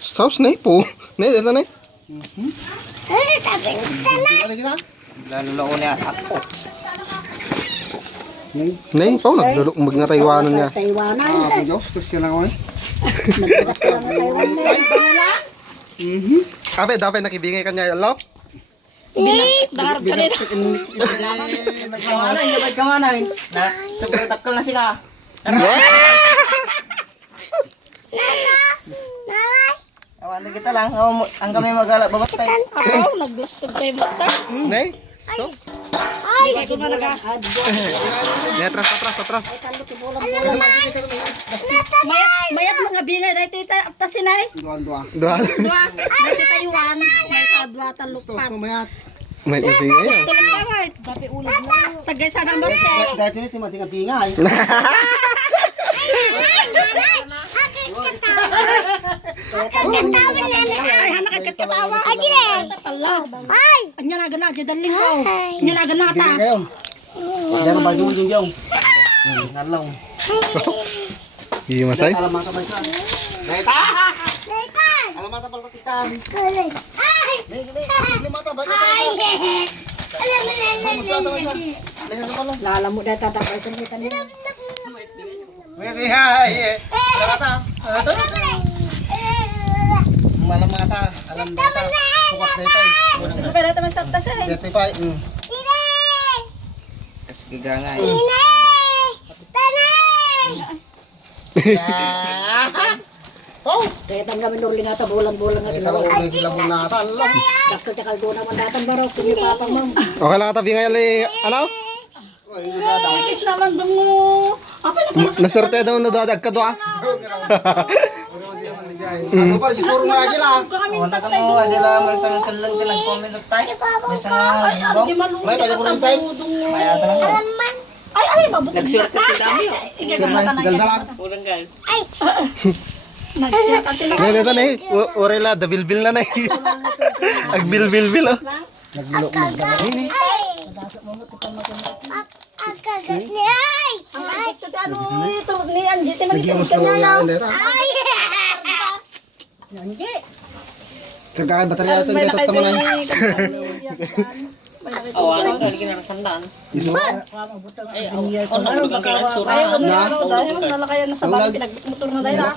Sauce na po. Nay, ito na. Lalo lang niya ako. Nay, pao magnataywanan niya. Taiwanan. Ah, Diyos, kasi lang ako eh. Nagbukas lang ng Taiwan na yun. Kape, dapat nakibingay ka niya. Alok? Darap ka rin. Nagkamanay. Na, sobrang takal na sila. Awan na kita lang. Ang kami mag-alap babatay. Ako, naglustog kayo mata. Nay, sauce. Ay, di ba naga? Nay, atras. Mayat mga bingay. Dahil tita, aptasin ay. Duan-duan. Duhan. Dua. Dahil tita iwan. May sa dua talupat. Mayat. May ibingay. Gusto lang tawad. Dapi ulag na. Sagay sa nang baset. Dahil yun ito mating bingay. Ay, hanak ang katawa. Ay, gila. Ay. Anya na gana, jadaling ko. Anya na gana ta. Kayo. Diyan ba yung yung. Nalaw. Iya, Masay. Alamat ka ba siya? Dahita! Alamat ka ba katikan? Mata ba? Lala mo dahil tatakay sa kita niya. Malam mata, alam data. Sukat data. Pero ito may sakta sa Dati pa. Kas gigangay. Oh, kaya tang kami nuling ata bulan-bulan nga kalau tinawa. ulit sila muna alam. Dakto tsakal doon naman datang baro. Kung papang ma'am. Okay lang ka bingay ali. Ano? Kis naman doon mo. Apa naman? Naserte daw na dadag ka doa. Ano pa, gisuro na lagi lang. Wala ka mo, adila may isang kalang tilang comment of time. May isang Di malungkot. may kaya ko rin time. May ata lang. Ay, mabot. Nag-short sa dami oh. Daldalag. Ulang gal. Nag-short ang tinawag. Nay, ito nay. Orela, dabilbil na nay. Agbil-bil-bil oh. Naglulok mo ba? Ang ito ano ito ni Angie te Nagyamos ka magiging lang na. yan. Angie. Kagaya baterya ito dito tama na. Awan ka, hindi na sandaan. Iso. Ay, awan ka, nagagalan sura. Ay, wala na. Dahil nalakayan na sa bahay, pinagmotor na dahil.